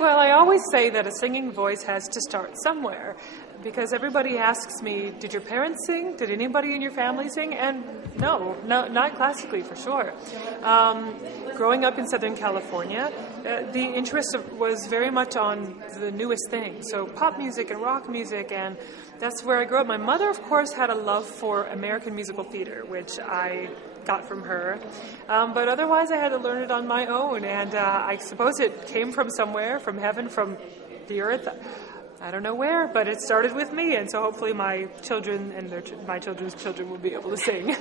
Well, I always say that a singing voice has to start somewhere, because everybody asks me, did your parents sing? Did anybody in your family sing? And no, not classically for sure. Growing up in Southern California, the interest was very much on the newest thing, so pop music and rock music, and that's where I grew up. My mother, of course, had a love for American musical theater, which I got from her, but otherwise I had to learn it on my own, and I suppose it came from somewhere, from heaven, from the earth. I don't know where, but it started with me, and so hopefully my children and my children's children will be able to sing.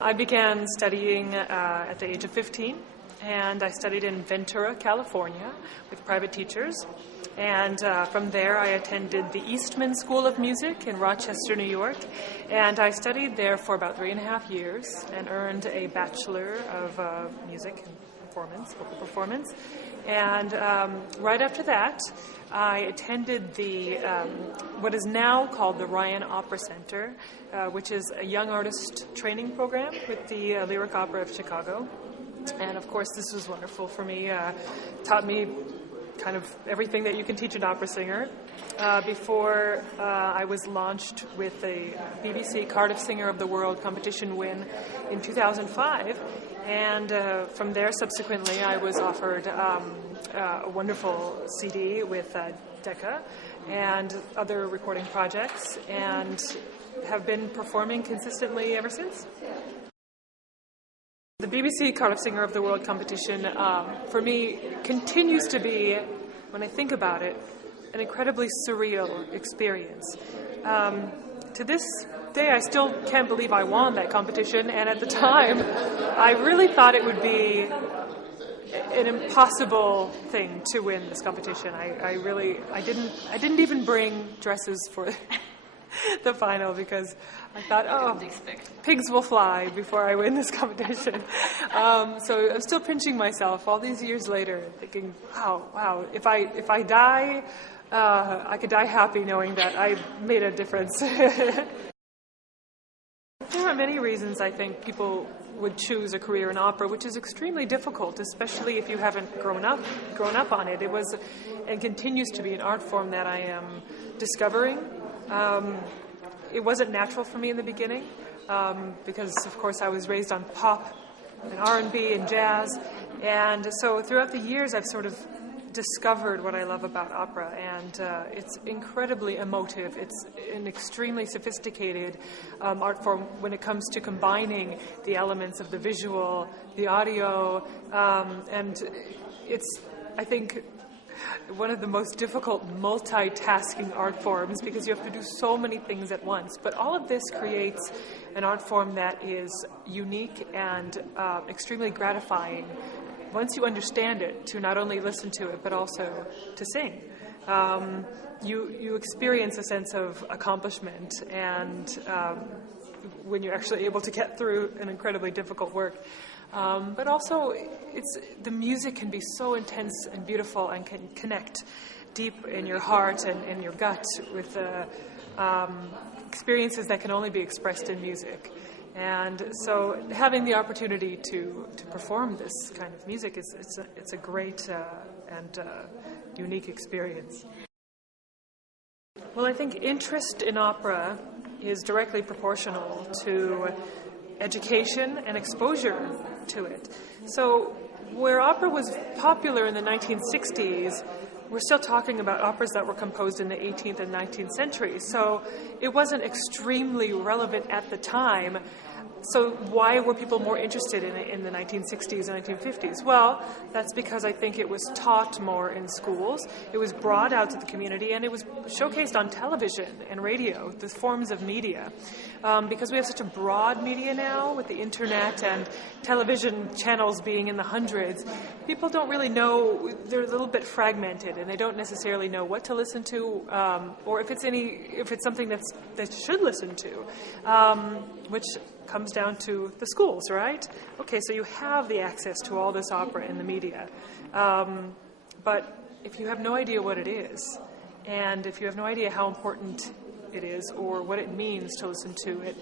I began studying at the age of 15, and I studied in Ventura, California, with private teachers. And from there, I attended the Eastman School of Music in Rochester, New York. And I studied there for about 3.5 years and earned a Bachelor of Music and Performance, vocal performance. And right after that, I attended the what is now called the Ryan Opera Center, which is a young artist training program with the Lyric Opera of Chicago. And of course, this was wonderful for me. Taught me kind of everything that you can teach an opera singer. Before I was launched with a BBC Cardiff Singer of the World competition win in 2005. And from there, subsequently, I was offered a wonderful CD with Decca and other recording projects, and have been performing consistently ever since. The BBC Cardiff Singer of the World competition, for me, continues to be, when I think about it, an incredibly surreal experience. To this day, I still can't believe I won that competition, and at the time, I really thought it would be an impossible thing to win this competition. I didn't even bring dresses for the final, because I thought, oh, pigs will fly before I win this competition. So I'm still pinching myself all these years later, thinking, wow, if I die, I could die happy knowing that I made a difference. There are many reasons I think people would choose a career in opera, which is extremely difficult, especially if you haven't grown up on it. It was and continues to be an art form that I am discovering. It wasn't natural for me in the beginning because, of course, I was raised on pop and R&B and jazz, and so throughout the years I've sort of discovered what I love about opera, and it's incredibly emotive. It's an extremely sophisticated art form when it comes to combining the elements of the visual, the audio, and it's, I think, one of the most difficult multitasking art forms, because you have to do so many things at once. But all of this creates an art form that is unique and extremely gratifying once you understand it, to not only listen to it, but also to sing. You experience a sense of accomplishment, and when you're actually able to get through an incredibly difficult work. But also, the music can be so intense and beautiful and can connect deep in your heart and in your gut with experiences that can only be expressed in music. And so having the opportunity to perform this kind of music, it's a great and unique experience. Well, I think interest in opera is directly proportional to education and exposure to it. So where opera was popular in the 1960s, we're still talking about operas that were composed in the 18th and 19th centuries. So it wasn't extremely relevant at the time. So why were people more interested in it in the 1960s and 1950s? Well, that's because I think it was taught more in schools, it was brought out to the community, and it was showcased on television and radio, the forms of media. Because we have such a broad media now with the internet and television channels being in the hundreds, people don't really know, they're a little bit fragmented and they don't necessarily know what to listen to, or if it's something that they should listen to, which comes down to the schools, right? Okay, so you have the access to all this opera in the media. But if you have no idea what it is, and if you have no idea how important it is or what it means to listen to it,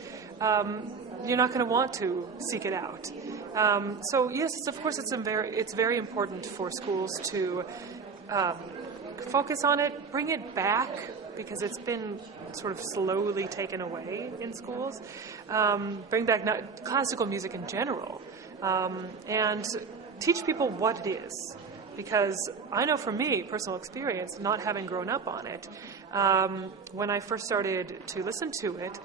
you're not going to want to seek it out. So yes, of course, it's very important for schools to focus on it, bring it back, because it's been sort of slowly taken away in schools. Bring back classical music in general, and teach people what it is. Because I know from me, personal experience, not having grown up on it, when I first started to listen to it,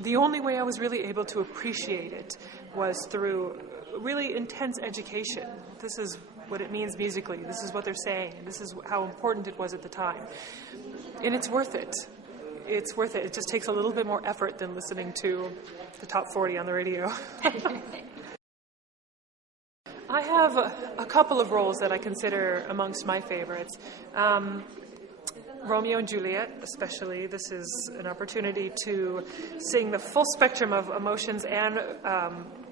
the only way I was really able to appreciate it was through really intense education. This is what it means musically. This is what they're saying. This is how important it was at the time. And it's worth it. It's worth it. It just takes a little bit more effort than listening to the top 40 on the radio. I have a couple of roles that I consider amongst my favorites. Romeo and Juliet, especially. This is an opportunity to sing the full spectrum of emotions and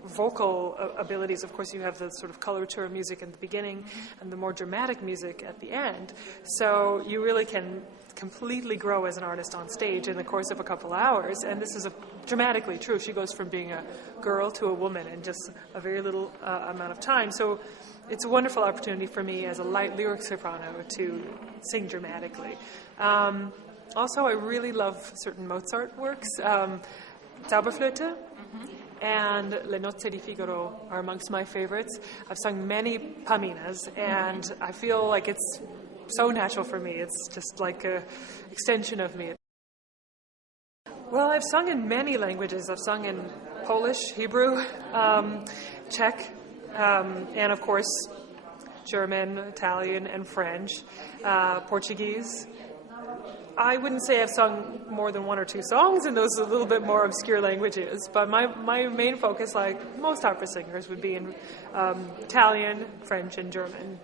vocal abilities. Of course, you have the sort of coloratura music at the beginning and the more dramatic music at the end. So you really can completely grow as an artist on stage in the course of a couple hours. And this is dramatically true. She goes from being a girl to a woman in just a very little amount of time. So it's a wonderful opportunity for me as a light lyric soprano to sing dramatically. Also, I really love certain Mozart works. Zauberflöte and Le Nozze di Figaro are amongst my favorites. I've sung many Paminas, and I feel like it's so natural for me. It's just like an extension of me. Well, I've sung in many languages. I've sung in Polish, Hebrew, Czech, and of course German, Italian, and French, Portuguese. I wouldn't say I've sung more than one or two songs in those a little bit more obscure languages, but my main focus, like most opera singers, would be in Italian, French, and German.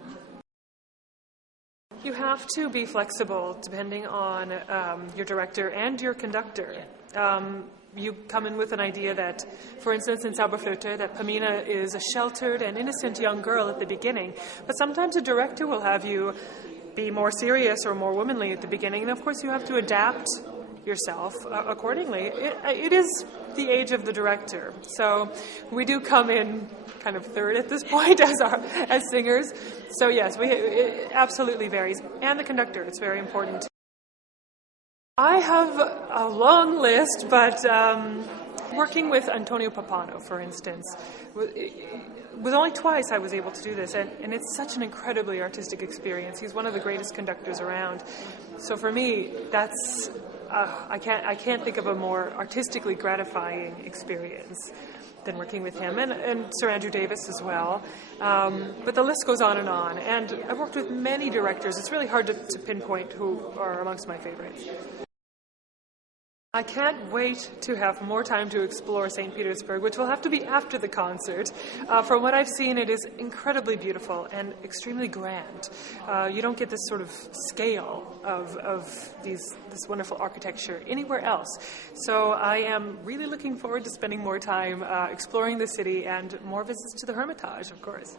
You have to be flexible depending on your director and your conductor. You come in with an idea that, for instance, in Zauberflöte, that Pamina is a sheltered and innocent young girl at the beginning, but sometimes a director will have you be more serious or more womanly at the beginning, and of course you have to adapt yourself accordingly. It is the age of the director, so we do come in kind of third at this point as singers. So yes, it absolutely varies, and the conductor, it's very important. I have a long list, but working with Antonio Pappano, for instance, was only twice I was able to do this, and it's such an incredibly artistic experience. He's one of the greatest conductors around. So for me, that's I can't think of a more artistically gratifying experience than working with him, and Sir Andrew Davis as well. But the list goes on, and I've worked with many directors. It's really hard to pinpoint who are amongst my favorites. I can't wait to have more time to explore St. Petersburg, which will have to be after the concert. From what I've seen, it is incredibly beautiful and extremely grand. You don't get this sort of scale of this wonderful architecture anywhere else. So I am really looking forward to spending more time exploring the city and more visits to the Hermitage, of course.